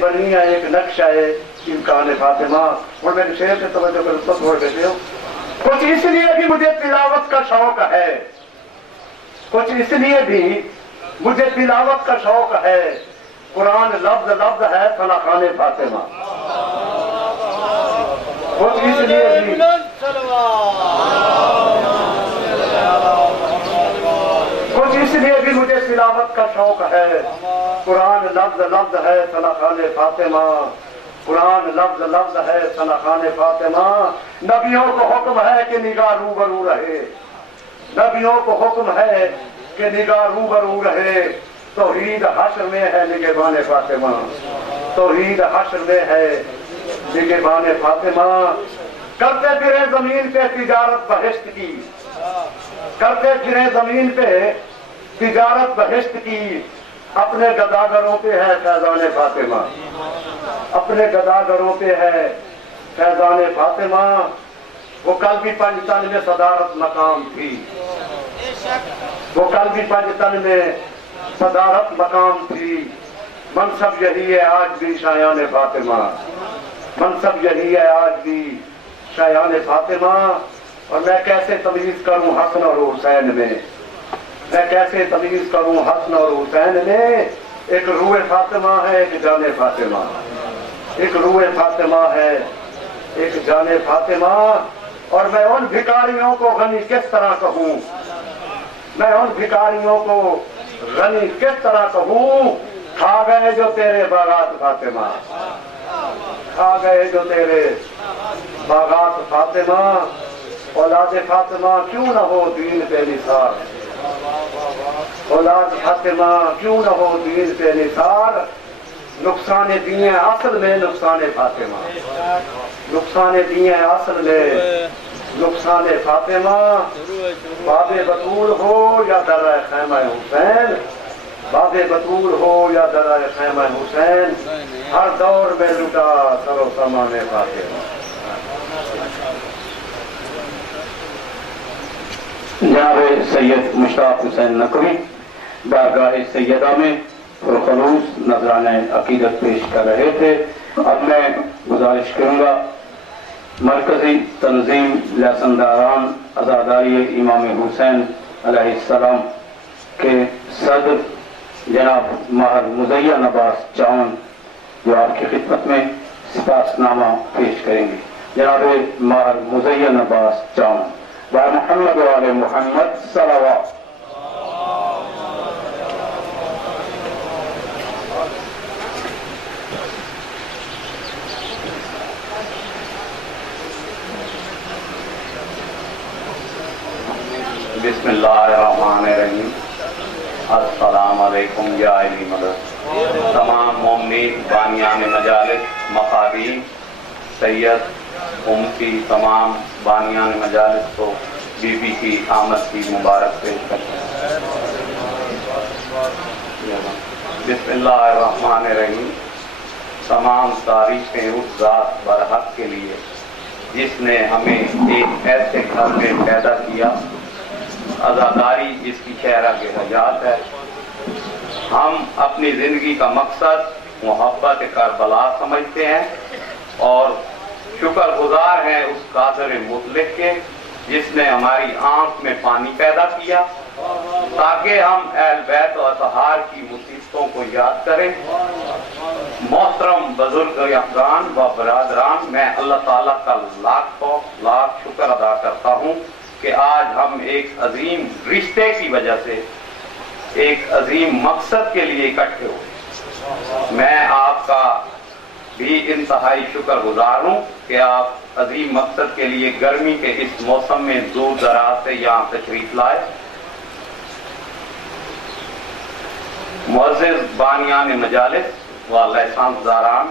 بنی ہے ایک نقشہ ہے امکان فاطمہ. اور میرے شعر سے توجہ کر اس کو چھوڑ دیتے ہو. کچھ اس لیے بھی مجھے تلاوت کا شوق ہے, کچھ اس لیے بھی مجھے تلاوت کا شوق ہے. قرآن لفظ لفظ ہے فلاں خان فاطمہ. کچھ اس لیے بھی مجھے تلاوت کا شوق ہے. قرآن لفظ لفظ ہے فلاں خان فاطمہ. قرآن لفظ لفظ ہے فلاں خان فاطمہ. نبیوں کو حکم ہے کہ نگاہ روبرو رہے. نبیوں کو حکم ہے کہ نگاہ روبرو رہے. توحید حشر میں ہے نگہبان فاطمہ. توحید حشر میں ہے نگہبان فاطمہ. کرتے پھرے زمین پہ تجارت بہشت کی. کرتے پھرے زمین پہ تجارت بہشت کی. اپنے گداگروں پہ ہے فیضان فاطمہ. اپنے گداگروں پہ ہے فیضان فاطمہ. وہ کل بھی پنجتن میں صدارت مقام تھی. وہ کل بھی پنجتن میں صدارت مقام تھی. منصب یہی ہے آج بھی شایان فاطمہ. منصب یہی ہے آج بھی شایان فاطمہ. اور میں کیسے تمیز کروں حسن اور حسین میں. میں کیسے تمیز کروں حسن اور حسین میں. ایک روح فاطمہ ہے ایک جان فاطمہ. ایک روح فاطمہ ہے ایک جان فاطمہ. اور میں ان بھکاریوں کو غنی کس طرح کہوں. میں ان بھکاریوں کو غنی کس طرح کہوں. کھا گئے جو تیرے باغات فاطمہ. کھا گئے جو تیرے باغات فاطمہ. اولاد فاطمہ کیوں نہ ہو دین پہ نثار. اولاد فاطمہ کیوں نہ ہو دین پہ نثار. نقصان دیے اصل میں نقصان فاطمہ. نقصان دیے اصل میں نقصان فاطمہ. باب بطول ہو یا درہ خیمہ حسین. باب بطول ہو یا درہ خیمہ حسین. ہر دور میں لٹا سر و سامان فاطمہ. جناب سید مشتاق حسین نقوی بارگاہ سیدہ میں پرخلوص نذرانہ عقیدت پیش کر رہے تھے. اب میں گزارش کروں گا مرکزی تنظیم لہسنداران عزاداری امام حسین علیہ السلام کے صدر جناب ماہر مزین عباس چاون جو آپ کی خدمت میں سپاس نامہ پیش کریں گے. جناب ماہر مزین عباس چاون. با محمد و آل محمد صلوات. بسم اللہ الرحمن الرحیم. السلام علیکم یا علی مدد. تمام مومنین بانیان مجالس مقابین سید امتی تمام بانیان مجالس کو بی بی کی آمد کی مبارک پیش کرتے ہیں. بسم اللہ الرحمن الرحیم. تمام تعریفیں اس ذات برحق کے لیے جس نے ہمیں ایک ایسے گھر میں پیدا کیا. عزاداری جس کی شہرہ کے حیات ہے. ہم اپنی زندگی کا مقصد محبت کربلا سمجھتے ہیں اور شکر گزار ہیں اس قادر مطلق کے جس نے ہماری آنکھ میں پانی پیدا کیا تاکہ ہم اہل بیت و اطہار کی مصیبتوں کو یاد کریں. محترم بزرگان و برادران, میں اللہ تعالیٰ کا لاکھ شکر ادا کرتا ہوں کہ آج ہم ایک عظیم رشتے کی وجہ سے ایک عظیم مقصد کے لیے اکٹھے ہوئے. میں آپ کا بھی انتہائی شکر گزار ہوں کہ آپ عظیم مقصد کے لیے گرمی کے اس موسم میں دور دراز سے یہاں تشریف لائے. معزز بانیان مجالس و لہسنداران,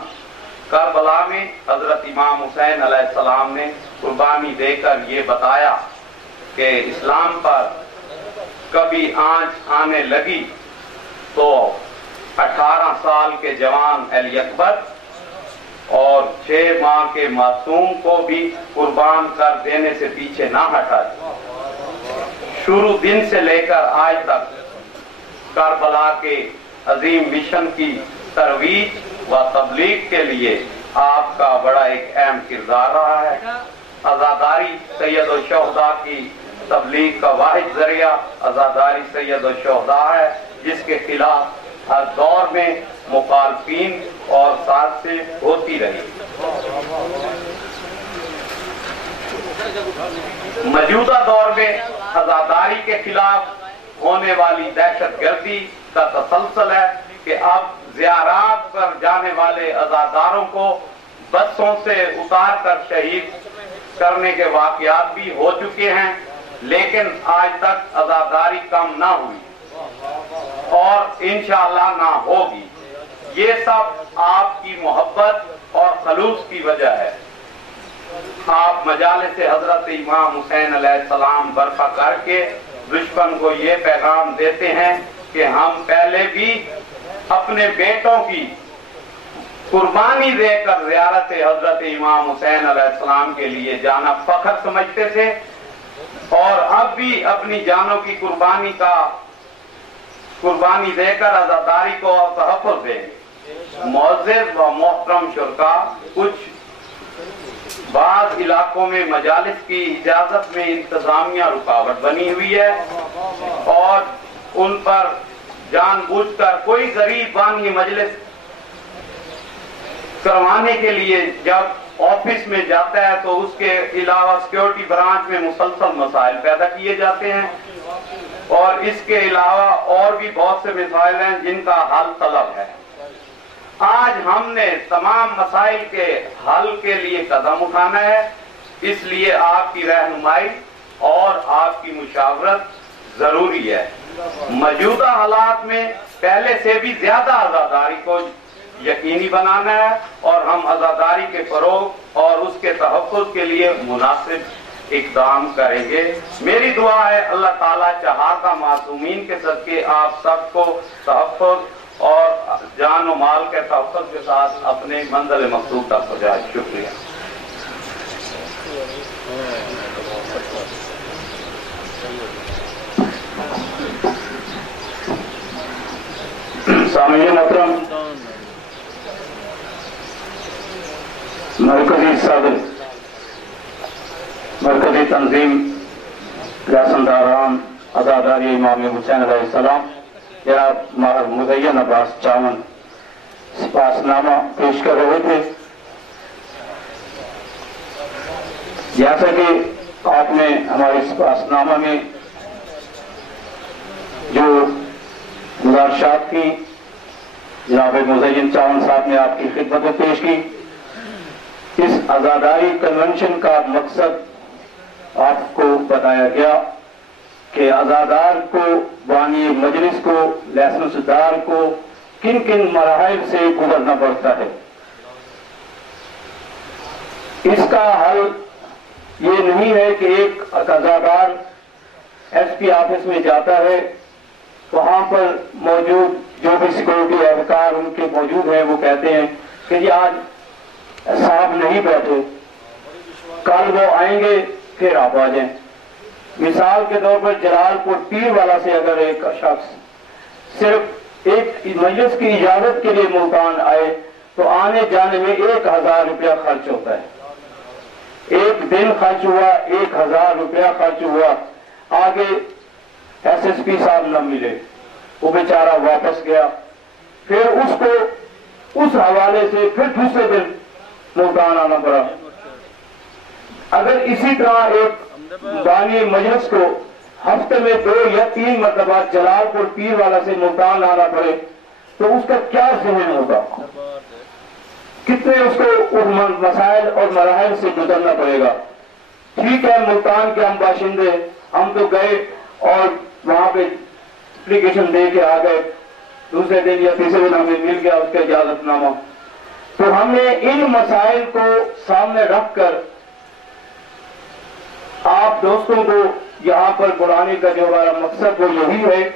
کربلا میں حضرت امام حسین علیہ السلام نے قربانی دے کر یہ بتایا کہ اسلام پر کبھی آنچ آنے لگی تو 18 سال کے جوان علی اکبر اور 6 ماہ کے معصوم کو بھی قربان کر دینے سے پیچھے نہ ہٹا. شروع دن سے لے کر آج تک کربلا کے عظیم مشن کی ترویج و تبلیغ کے لیے آپ کا بڑا ایک اہم کردار رہا ہے۔ عزاداری سید الشہداء کی تبلیغ کا واحد ذریعہ عزاداری سید الشہداء ہے، جس کے خلاف ہر دور میں مخالفین اور سازشیں ہوتی رہی۔ موجودہ دور میں عزاداری کے خلاف ہونے والی دہشت گردی کا تسلسل ہے کہ اب زیارات پر جانے والے عزاداروں کو بسوں سے اتار کر شہید کرنے کے واقعات بھی ہو چکے ہیں، لیکن آج تک عزاداری کم نہ ہوئی اور انشاءاللہ نہ ہوگی۔ یہ سب آپ کی محبت اور خلوص کی وجہ ہے۔ آپ مجالس حضرت امام حسین علیہ السلام برپا کر کے دشمن کو یہ پیغام دیتے ہیں کہ ہم پہلے بھی اپنے بیٹوں کی قربانی دے کر زیارت حضرت امام حسین علیہ السلام کے لیے جانا فخر سمجھتے تھے، اور اب بھی اپنی جانوں کی قربانی دے کر عزاداری کو تحفظ دیں گے۔ معزز و محترم شرکاء، کچھ بعض علاقوں میں مجالس کی اجازت میں انتظامیہ رکاوٹ بنی ہوئی ہے، اور ان پر جان بوجھ کر کوئی غریب بانی مجلس کروانے کے لیے جب آفس میں جاتا ہے تو اس کے علاوہ سیکیورٹی برانچ میں مسلسل مسائل پیدا کیے جاتے ہیں، اور اس کے علاوہ اور بھی بہت سے مسائل ہیں جن کا حل طلب ہے۔ آج ہم نے تمام مسائل کے حل کے لیے قدم اٹھانا ہے، اس لیے آپ کی رہنمائی اور آپ کی مشاورت ضروری ہے۔ موجودہ حالات میں پہلے سے بھی زیادہ عزاداری کو یقینی بنانا ہے، اور ہم عزاداری کے فروغ اور اس کے تحفظ کے لیے مناسب اقدام کریں گے۔ میری دعا ہے اللہ تعالیٰ چہارتا معصومین کے صدقے آپ سب کو تحفظ اور جان و مال کے تحفظ کے ساتھ اپنے منزل مقصود تک پہنچائے۔ شکریہ۔ سامعین محترم، مرکزی صدر مرکزی تنظیم ریاستداران عزاداری امام حسین علیہ السلام جناب مزین عباس چاون سپاسنامہ پیش کر رہے تھے۔ جیسا کہ آپ نے ہمارے سپاسنامہ میں جو گزارشات کی جناب مزین چاون صاحب نے آپ کی خدمت میں پیش کی، اس عزاداری کنونشن کا مقصد آپ کو بتایا گیا کہ عزادار کو، بانی مجلس کو، لائسنس دار کو کن کن مراحل سے گزرنا پڑتا ہے۔ اس کا حل یہ نہیں ہے کہ ایک عزادار ایس پی آفس میں جاتا ہے، وہاں پر موجود جو بھی سیکورٹی اہلکار ان کے موجود ہیں وہ کہتے ہیں کہ جی آج صاحب نہیں بیٹھے، کل وہ آئیں گے پھر آپ آ جائیں۔ مثال کے طور پر جلال پور پیر والا سے اگر ایک شخص صرف ایک مجلس کی اجازت کے لیے ملتان آئے تو آنے جانے میں 1000 روپیہ خرچ ہوتا ہے۔ ایک دن خرچ ہوا، 1000 روپیہ خرچ ہوا، آگے ایس ایس پی صاحب نہ ملے، وہ بیچارہ واپس گیا، پھر اس کو اس حوالے سے پھر دوسرے دن ملتان آنا پڑا۔ اگر اسی طرح ایک بانی مجلس کو ہفتے میں 2 یا 3 مرتبہ جلال پور پیر والا سے ملتان آنا پڑے تو اس کا کیا ذہن ہوگا، کتنے اس کو مسائل اور مراحل سے گزرنا پڑے گا۔ ٹھیک ہے، ملتان کے ہم باشندے، ہم تو گئے اور وہاں پہ اپلیکیشن دے کے آ گئے، دوسرے دن یا تیسرے دن ہمیں مل گیا اس کا اجازت نامہ۔ تو ہم نے ان مسائل کو سامنے رکھ کر آپ دوستوں کو یہاں پر بلانے کا جو ہمارا مقصد وہ یہی ہے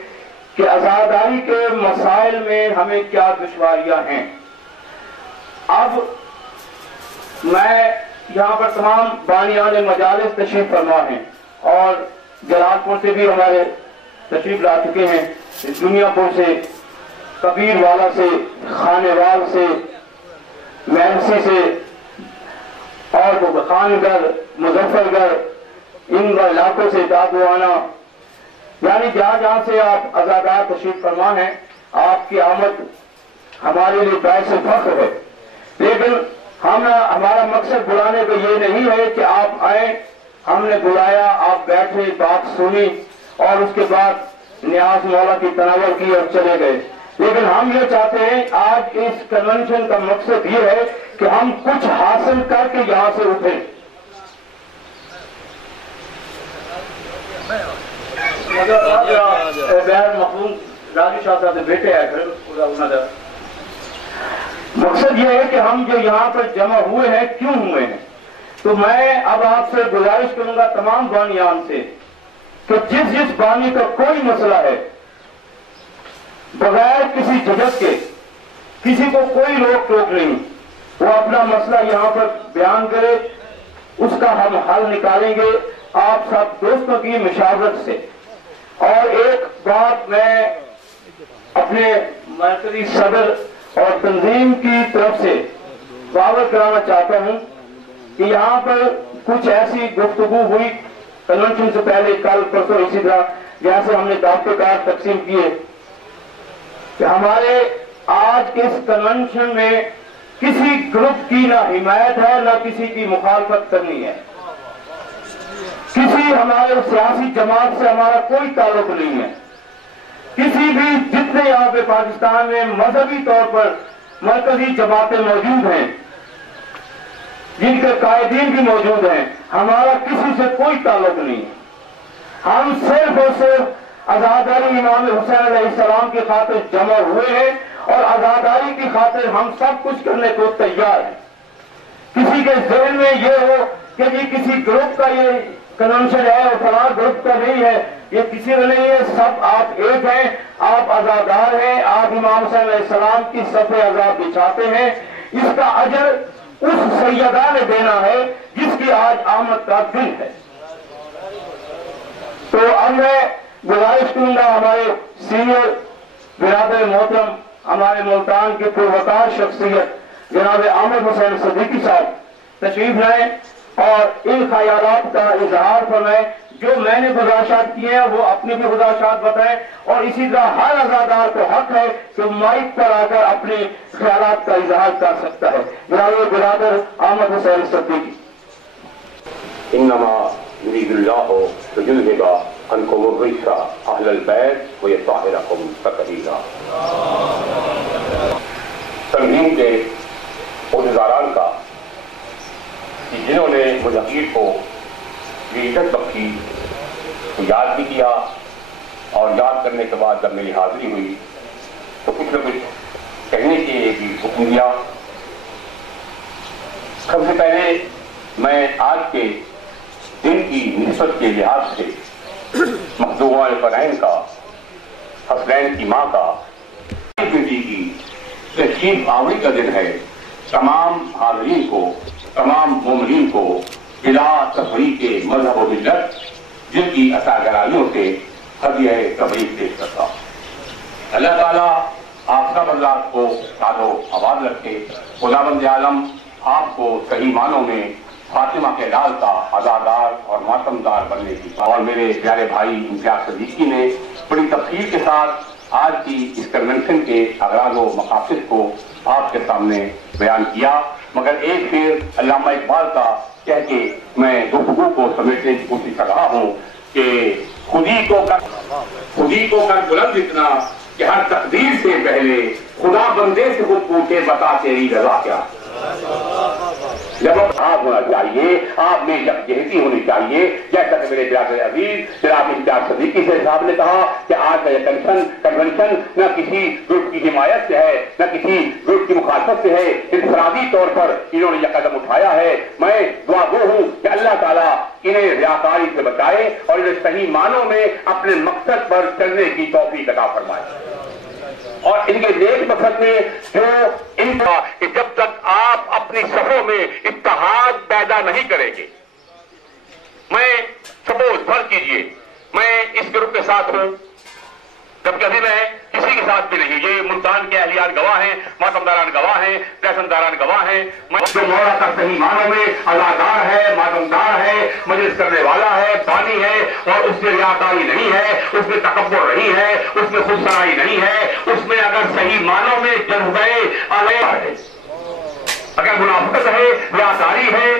کہ عزاداری کے مسائل میں ہمیں کیا دشواریاں ہیں۔ اب میں یہاں پر تمام بانیان مجالس تشریف فرما ہیں، اور جلال پور سے بھی ہمارے تشریف لا چکے ہیں، دنیا پور سے، کبیر والا سے، خانے وال سے، کراچی سے اور خان گڑھ مظفر گڑھ ان علاقوں سے دادوانا یعنی جہاں جہاں سے آپ عزادار تشریف فرما ہیں آپ کی آمد ہمارے لیے باعث فخر ہے. لیکن ہمارا مقصد بلانے کا یہ نہیں ہے کہ آپ آئیں, ہم نے بلایا, آپ بیٹھے, بات سنی اور اس کے بعد نیاز مولا کی تناول کی اور چلے گئے. لیکن ہم یہ چاہتے ہیں آج اس کنونشن کا مقصد یہ ہے کہ ہم کچھ حاصل کر کے یہاں سے اٹھیں. راجو شاہ صاحب بیٹے آئے, مقصد یہ ہے کہ ہم جو یہاں پر جمع ہوئے ہیں کیوں ہوئے ہیں. تو میں اب آپ سے گزارش کروں گا تمام بانیان سے کہ جس بانی کا کوئی مسئلہ ہے بغیر کسی جھجک کے, کسی کو کوئی روک ٹوک نہیں, وہ اپنا مسئلہ یہاں پر بیان کرے, اس کا ہم حل نکالیں گے آپ سب دوستوں کی مشاورت سے. اور ایک بات میں اپنے مرکزی صدر اور تنظیم کی طرف سے واضح کرانا چاہتا ہوں کہ یہاں پر کچھ ایسی گفتگو ہوئی کنونشن سے پہلے, کل پرسوں اسی طرح جیسے ہم نے دعوت کارڈ تقسیم کیے, کہ ہمارے آج اس کنونشن میں کسی گروپ کی نہ حمایت ہے نہ کسی کی مخالفت کرنی ہے. کسی ہمارے سیاسی جماعت سے ہمارا کوئی تعلق نہیں ہے. کسی بھی جتنے یہاں پہ پاکستان میں مذہبی طور پر مرکزی جماعتیں موجود ہیں, جن کے قائدین بھی موجود ہیں, ہمارا کسی سے کوئی تعلق نہیں ہے. ہم صرف اور صرف آزاداری امام حسین علیہ السلام کی خاطر جمع ہوئے ہیں اور آزاداری کی خاطر ہم سب کچھ کرنے کو تیار ہیں. کسی کے ذہن میں یہ ہو کہ جی کسی گروپ کا یہ کنونشن ہے اور فلاں گروپ کا نہیں ہے, یہ کسی کا نہیں ہے. سب آپ ایک ہیں, آپ آزادار ہیں, آپ امام حسین علیہ السلام کی صف عزا بچھاتے ہیں. اس کا اجر اس سیدہ نے دینا ہے جس کی آج آمد کا دن ہے. تو اب میں گزارش کروں گا ہمارے سینئر برادر محترم, ہمارے ملتان کے پروقار شخصیت جناب احمد حسین صدیقی صاحب تشریف لائیں اور ان خیالات کا اظہار فرمائیں. جو میں نے گزارشات کیے ہیں وہ اپنی بھی گزارشات بتائیں, اور اسی طرح ہر عزادار کو حق ہے کہ مائک پر آ کر اپنے خیالات کا اظہار کر سکتا ہے. جناب برادر احمد حسین صدیقی. انما يريد الله ليذهب عنكم الرجس اهل البيت ويطهركم تطهيرا. تنظیم کے عہدیداران کا جنہوں نے مجاہدین کو یہ عزت بخشی تو یاد بھی کیا, اور یاد کرنے کے بعد جب میری حاضری ہوئی تو کچھ نہ کچھ کہنے کے بھی حکم دیا. سب سے پہلے میں آج کے دن کی نسبت کے لحاظ سے مخدومہ فرائن کا, حسنین کی ماں کا زندگی کی تشریف آوری کا دن ہے. تمام حاضرین کو, تمام مومنین کو بلا تفریق مذہب و ملت جن کی عطاگرائیوں سے ہدیہ تبریک پیش کرتا ہوں. اللہ تعالیٰ آپ سب اللہ کو شاد و آباد رکھے. خداوند عالم آپ کو صحیح معنوں میں فاطمہ کے لال کا عزادار اور ماتمدار بننے کی. اور میرے پیارے بھائی امتیاز صدیقی نے بڑی تفصیل کے ساتھ آج کی اس کنونشن کے اغراض و مقاصد کو آپ کے سامنے بیان کیا. مگر ایک پھر علامہ اقبال کا کہہ کے میں گفتگو کو سمیٹنے کی کوشش کر رہا ہوں کہ خودی کو کر بلند اتنا کہ ہر تقدیر سے پہلے خدا بندے سے خود پوچھے بتا تیری رضا کیا. جب آپ ہونا چاہیے, آپ میں یکجہتی ہونی چاہیے. جیسا کہ میرے برادر عزیز جناب امتیاز صدیقی صاحب نے کہا کہ آج کا یہ کنونشن نہ کسی گروپ کی حمایت سے ہے نہ کسی گروپ کی مخالفت سے ہے, انفرادی طور پر انہوں نے یہ قدم اٹھایا ہے. میں دعا گو ہوں کہ اللہ تعالیٰ انہیں ریاکاری سے بچائے اور انہیں صحیح معنوں میں اپنے مقصد پر چلنے کی توفیق عطا فرمائے. اور ان کے نیک مقصد میں جو ان کا کہ جب تک آپ اپنی صفوں میں اتحاد پیدا نہیں کریں گے, میں سپوز فرض کیجئے میں اس گروپ کے ساتھ ہوں, جب کبھی میں کسی کے ساتھ بھی نہیں. یہ ملتان کے اہلیان گواہ ہیں, ماتمداران گواہ ہیں, تحسنداران گواہ ہیں. جو مولا کا صحیح معنوں میں ادادار ہے, ماتمدار ہے, مجلس کرنے والا ہے, بانی ہے, اور اس میں ریاکاری نہیں ہے, اس میں تکبر نہیں ہے, اس میں خود سرائی نہیں ہے, اس میں اگر صحیح معنوں میں جذبہ ہے, اگر منافقت ہے, ریاکاری ہے,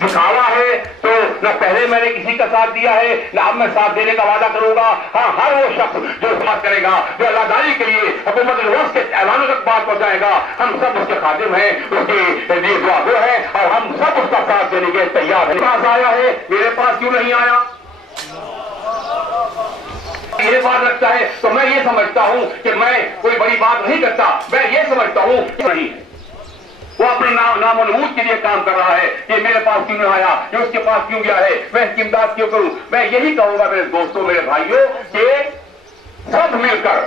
دکھاوا ہے, تو نہ پہلے میں نے کسی کا ساتھ دیا ہے نہ اب میں ساتھ دینے کا وعدہ کروں گا. ہاں, ہر وہ شخص جو بات کرے گا, جو عزاداری کے لیے حکومت الوسط کے اعلانوں تک بات پہنچائے گا, ہم سب اس کے خادم ہیں, اس کے لیے دعا گو ہیں, اور ہم سب اس کا ساتھ دینے کے تیار ہیں. پاس آیا ہے, میرے پاس کیوں نہیں آیا؟ یہ بات رکھتا ہے تو میں یہ سمجھتا ہوں کہ میں کوئی بڑی بات نہیں کرتا, میں یہ سمجھتا ہوں کہ نہیں, وہ اپنے نام و نمود کے لیے کام کر رہا ہے کہ میرے پاس کیوں نہیں آیا, یہ اس کے پاس کیوں گیا ہے, میں اس کی امداد کیوں کروں. میں یہی کہوں گا میرے دوستوں, میرے بھائیوں, کہ سب مل کر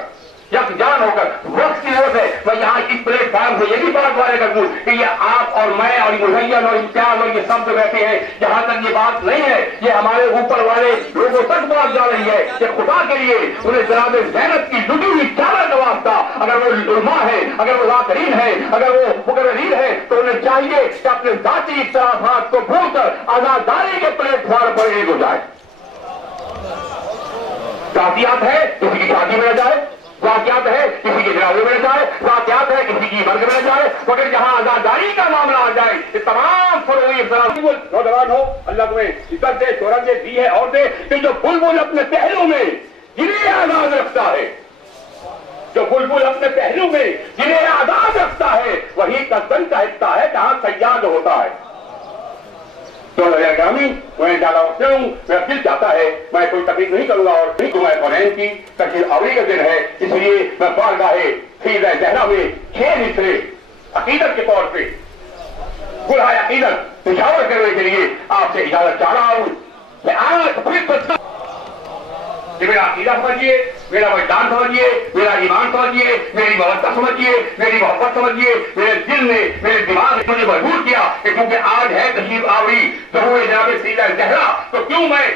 یکجان ہو کر, وقت کی ضرورت ہے. میں یہاں اس پلیٹ فارم سے یہ بھی بات وعدے کر دوں کہ یہ آپ اور میں اور مزین اور امتیاز اور یہ سب جو بیٹھے ہیں, جہاں تک یہ بات نہیں ہے, یہ ہمارے اوپر والے لوگوں تک بات جا رہی ہے کہ خدا کے لیے انہیں جناب زینب کی لٹی ہوئی چادر کا واسطہ, اگر وہ علماء ہے, اگر وہ ذاکرین ہے, اگر وہ مقررین ہے, تو انہیں چاہیے کہ اپنے ذاتی اختلافات کو بھول کر آزاداری کے پلیٹ فارم پر ایک ہو جائے. ذاتیات ہے, کسی کی شادی میں نہ جائے, واقعات ہے کسی کے جنازے میں نہ جائے, واقعات ہے کسی کی مرگ میں نہ جائے, مگر جہاں آزاداری کا معاملہ آ جائے, یہ تمام فروئی نوجوان ہو, اللہ تمہیں عزت دے, شہرت دے, دی ہے اور دے, کہ جو بلبل اپنے پہلو میں جنہیں آزاد رکھتا ہے, جو بلبل اپنے پہلو میں جنہیں آزاد رکھتا ہے, وہی کسن کا حصہ ہے جہاں سیاد ہوتا ہے. تو گرامی, میں زیادہ وقت ہوں, میرا دل چاہتا ہے میں کوئی تقریر نہیں کروں گا, اور جمعہ قرآن کی تشریح آوری کا دن ہے, اس لیے میں بارگاہ خیزہ زہرا میں 6 حصے عقیدت کے طور پہ گلہائے عقیدت پشاور کرنے کے لیے آپ سے اجازت چاہ رہا ہوں. میں آج پھر کہ میرا عقیدہ سمجھیے, میرا وجدان سمجھیے, میرا ایمان سمجھیے, میری محبت سمجھیے, میری محبت سمجھیے. میرے دل نے, میرے دماغ نے مجھے مجبور کیا کہ کیونکہ آج ہے تشریف آوری ظہور جناب سیدہ زہرا, تو کیوں میں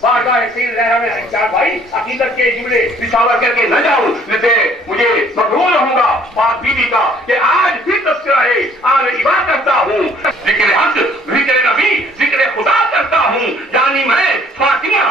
بارگاہ سیدہ زہرا میں چار بھائی عقیدت کے جملے نشاور کر کے نہ جاؤں, جسے مجھے مغرور رہوں گا پاک بیوی کا کہ آج بھی تذکرہ ہے آل عباد کرتا ہوں, ذکر حق, ذکر نبی, ذکر خدا کرتا ہوں. یعنی میں فاطمہ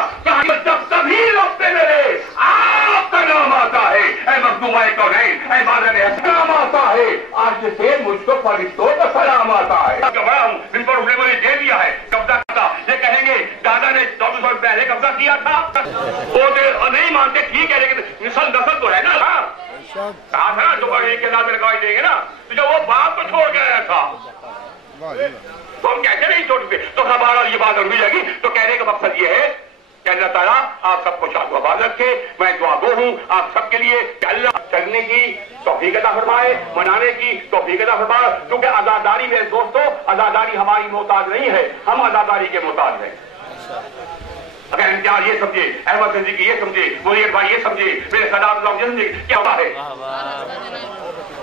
جب سبھی لوگ میرے آپ کا نام آتا ہے, اے مخدومہ کونین, اے مادر نام آتا ہے, آج سے مجھ کو فرشتوں کا سلام آتا ہے. بڑا ہوں, ان پر انہوں نے مجھے دے دیا ہے قبضہ کرتا, یہ کہیں گے دادا نے 24 سال پہلے قبضہ کیا تھا, وہ نہیں مانتے, ٹھیک ہے, لیکن نسل تو ہے نا, کہا تھا نا تو ایک کے ساتھ لگائی دیں گے نا, تو جب وہ باپ کو چھوڑ کے آیا تھا تو ہم کیسے نہیں چھوڑتے. تو ہمارا یہ بات ہوئی جائے گی, تو کہنے کا مقصد یہ ہے کہ اللہ تعالیٰ آپ سب کو شاد و آباد رکھے. میں دعا گو ہوں آپ سب کے لیے کہ اللہ چلنے کی توفیق عطا فرمائے, منانے کی توفیق عطا فرمائے, کیونکہ آزاداری میرے دوستوں, آزاداری ہماری محتاج نہیں ہے, ہم آزاداری کے محتاج ہیں. اگر امتیاز یہ سمجھے, احمد صدیقی یہ سمجھے, منیر بھائی یہ سمجھے, میرے صداقت اللہ یہ سمجھے کیا ہوتا ہے,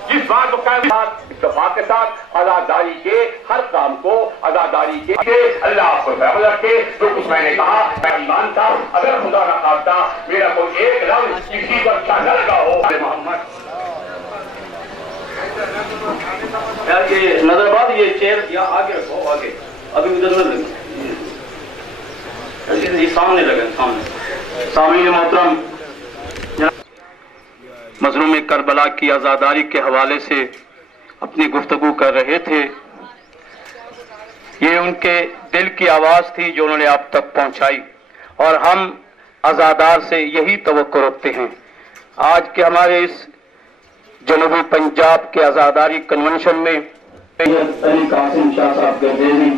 جس بات کو قائم اتفاق کے ساتھ آزاداری کے ہر کام کو آزاداری کے اللہ آپ کو فیصلہ رکھے. جو کچھ میں نے کہا میں ایمان تھا, اگر خدا نہ خواستہ میرا کوئی ایک لفظ کسی پر اچھا نہ لگا ہو. محمد یہ نظر بات, یہ چیئر یا آگے رکھو, آگے ابھی ادھر نہ لگے, یہ سامنے لگے, سامنے. سامعین محترم, مظلوم کربلا کی آزاداری کے حوالے سے اپنی گفتگو کر رہے تھے. یہ ان کے دل کی آواز تھی جو انہوں نے آپ تک پہنچائی, اور ہم آزادار سے یہی توقع رکھتے ہیں. آج کے ہمارے اس جنوبی پنجاب کے آزاداری کنونشن میں علی قاسم شاہ صاحب گردیزی,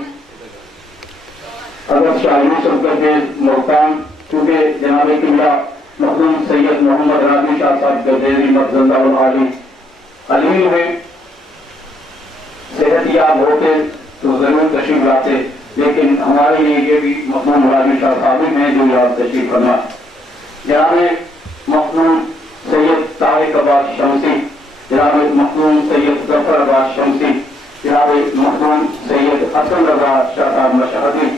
حضرت شاہ یوسف گردیز ملتان, کیونکہ جناب قبلہ مرحوم سید محمد راضی شاہ صاحب گردیزی مقصد العالی علیم ہے, صحت یاب ہوتے تو ضرور تشریف لاتے, لیکن ہمارے لیے یہ بھی مرحوم راضی شاہ صاحب ہیں جو یہاں تشریف فرما. جناب مرحوم سید طارق عباس شمسی, جناب مرحوم سید ظفر عباس شمسی, جناب مرحوم سید حسن رضا شاہ صاحب مشہدی,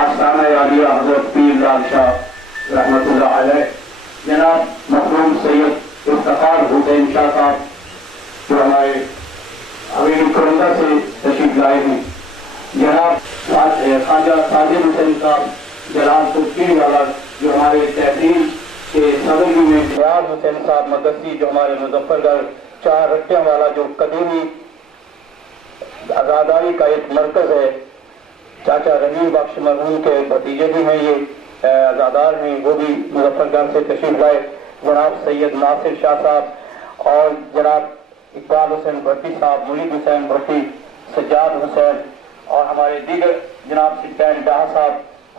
آستانہ عالیہ حضرت پیر لال شاہ رحمت اللہ علیہ, جناب مرحوم سید افتخار حسین شاہ صاحب جو ہمارے حویلی کرندہ سے تشریف لائے ہیں، جناب خواجہ ساجد حسین صاحب جلال پور پیر والا جو ہمارے تحصیل کے صدر بھی میں، ریاض حسین صاحب مدرسی جو ہمارے مظفر گڑھ چار رٹیاں والا جو قدیمی آزاداری کا ایک مرکز ہے، چاچا رحیم بخش مرحوم کے بھتیجے بھی ہیں، یہ آزادار ہیں، وہ بھی مظفر گڑھ سے تشریف لائے، جناب سید ناصر شاہ صاحب اور جناب اقبال حسین بھٹی صاحب، مرید حسین بھٹی، سجاد حسین اور ہمارے دیگر جناب سلطان ڈاہ صاحب،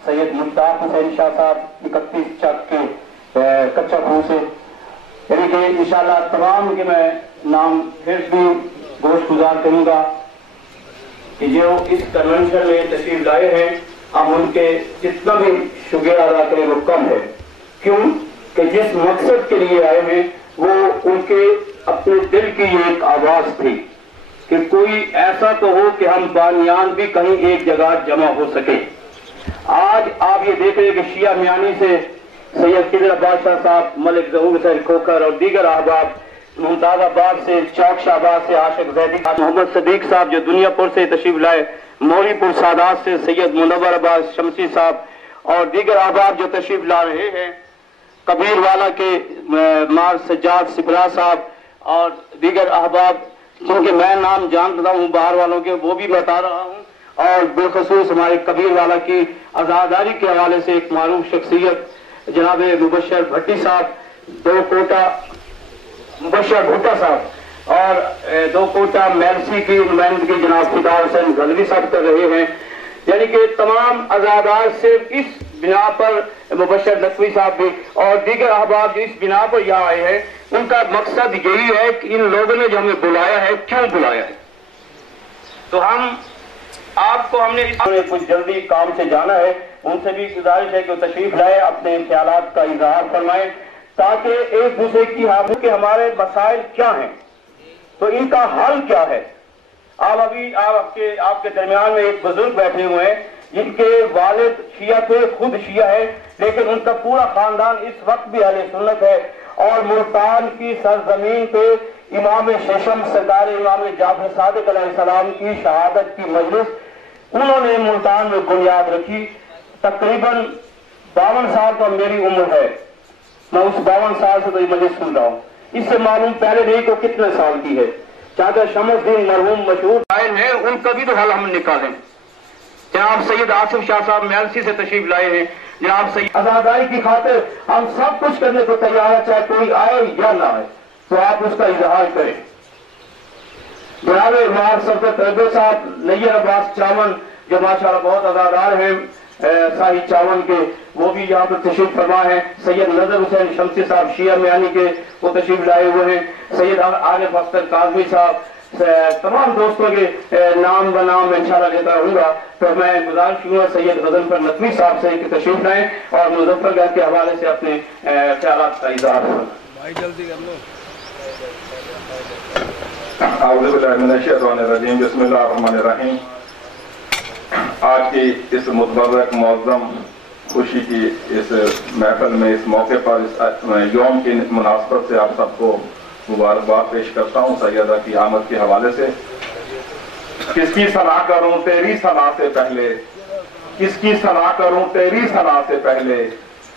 سید مشتاق حسین شاہ صاحب 31 چک کے کچا پھول سے، یعنی کہ انشاءاللہ تمام کے میں نام پھر بھی گوشت گزار کروں گا کہ جو اس کنونشن میں تشریف لائے ہیں، ہم ان کے جتنا بھی شکریہ ادا کریں وہ کم ہے، کیوں کہ جس مقصد کے لیے آئے ہیں وہ ان کے اپنے دل کی ایک آواز تھی کہ کوئی ایسا تو ہو کہ ہم بانیان بھی کہیں ایک جگہ جمع ہو سکے۔ آج آپ یہ دیکھ رہے کہ شیعہ میانی سے سید خضر عباس شاہ صاحب، ملک ظہور حسین کھوکھر اور دیگر احباب، ممتاز آباد سے، چوک شہباز سے عاشق زیدی، محمد صدیق صاحب جو دنیا پور سے تشریف لائے، موری پور سادات سے سید منور عباس شمسی صاحب اور دیگر احباب جو تشریف لا رہے ہیں، کبیر والا کے مار سجاد سپرا صاحب اور دیگر احباب جن کے میں نام جانتا ہوں باہر والوں کے وہ بھی بتا رہا ہوں، اور بالخصوص ہمارے کبیر والا کی آزاداری کے حوالے سے ایک معروف شخصیت جناب مبشر بھٹی صاحب، دو کوٹا مبشر بھٹا صاحب اور دو کوٹا میلسی کی نمائندگی جناب خدا حسین غلوی صاحب کر رہے ہیں، یعنی کہ تمام آزادار صرف اس بنا پر مبشر نقوی صاحب بھی اور دیگر احباب جو اس بنا پر یہاں آئے ہیں، ان کا مقصد یہی ہے کہ ان لوگوں نے جو ہمیں بلایا ہے کیوں بلایا ہے۔ تو آپ کو ہم نے کچھ جلدی کام سے جانا ہے، ان سے بھی گزارش ہے کہ وہ تشریف لائے، اپنے خیالات کا اظہار فرمائیں تاکہ ایک دوسرے کی کہ ہمارے مسائل کیا ہیں تو ان کا حل کیا ہے۔ آپ کے درمیان میں ایک بزرگ بیٹھے ہوئے ہیں جن کے والد شیعہ تھے، خود شیعہ ہے، لیکن ان کا پورا خاندان اس وقت بھی اہل سنت ہے، اور ملتان کی سرزمین پہ امام ششم سرکار امام جعفر صادق علیہ السلام کی شہادت کی مجلس انہوں نے ملتان میں بنیاد رکھی۔ تقریباً 52 سال تو میری عمر ہے، میں اس 52 سال سے تو یہ مجلس سن رہا ہوں، اس سے معلوم پہلے نہیں تو کتنے سال کی ہے۔ چاچا شمس الدین مرحوم مشہور قائل ہیں، ان کا بھی تو حل ہم نکالیں۔ جناب سید آصف شاہ صاحب میلسی سے تشریف لائے ہیں، جناب سید آزاداری کی خاطر ہم سب کچھ کرنے کو تیار ہے، چاہے کوئی آئے یا نہ آئے، تو آپ اس کا اظہار کریں۔ جناب مار سبقت ربے صاحب نیر عباس چاون جو ماشاءاللہ بہت آزادار ہیں ساہی چاون کے، وہ بھی یہاں پر تشریف فرما ہے۔ سید نظر حسین شمسی صاحب شیعہ میانی کے وہ تشریف لائے ہوئے ہیں۔ سید عارف اختر کاظمی صاحب، تمام دوستوں کے نام و نام میں انشاءاللہ لیتا رہوں گا، تو میں گزارش کروں گا سید غضنفر نقوی صاحب سے کہ تشریف لائیں اور مظفر گڑھ کے حوالے سے اپنے خیالات کا اظہار کریں۔ جلدی کر لو۔ اعوذ باللہ من الشیطان الرجیم، بسم اللہ الرحمن الرحیم۔ آج کی اس متبرک معظم خوشی کی اس محفل میں، اس موقع پر، اس یوم کی مناسبت سے آپ سب کو مبارکباد پیش کرتا ہوں سیدہ کی آمد کے حوالے سے۔ کس کی ثنا کروں تیری ثنا سے پہلے، کس کی ثنا کروں تیری ثنا سے پہلے،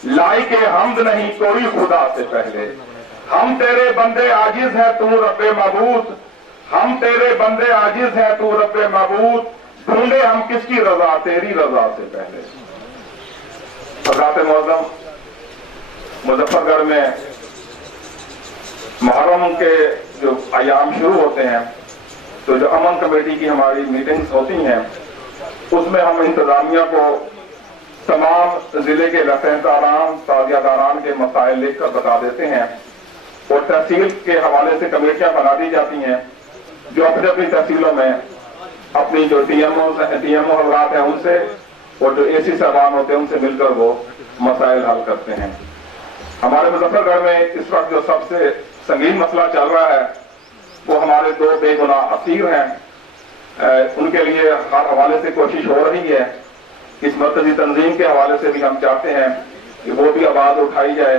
لائق حمد نہیں کوئی خدا سے پہلے۔ ہم تیرے بندے عاجز ہیں تو رب معبود، ہم تیرے بندے عاجز ہیں تو رب معبود، ڈھونڈے ہم کس کی رضا تیری رضا سے پہلے۔ حضرات معظم، مظفر گڑھ میں محرم کے جو ایام شروع ہوتے ہیں تو جو امن کمیٹی کی ہماری میٹنگز ہوتی ہیں اس میں ہم انتظامیہ کو تمام ضلع کے لیفٹیننٹ داران، تازیہ داران کے مسائل لکھ کر بتا دیتے ہیں، اور تحصیل کے حوالے سے کمیٹیاں بنا دی جاتی ہیں جو اپنی اپنی تحصیلوں میں اپنی جو ٹی ایم او حضرات ہیں ان سے اور جو اے سی صاحبان ہوتے ہیں ان سے مل کر وہ مسائل حل کرتے ہیں۔ ہمارے مظفر گڑھ میں اس وقت جو سب سے سنگین مسئلہ چل رہا ہے وہ ہمارے دو بے گناہ اسیر ہیں، ان کے لیے ہر حوالے سے کوشش ہو رہی ہے۔ اس مرکزی تنظیم کے حوالے سے بھی ہم چاہتے ہیں کہ وہ بھی آواز اٹھائی جائے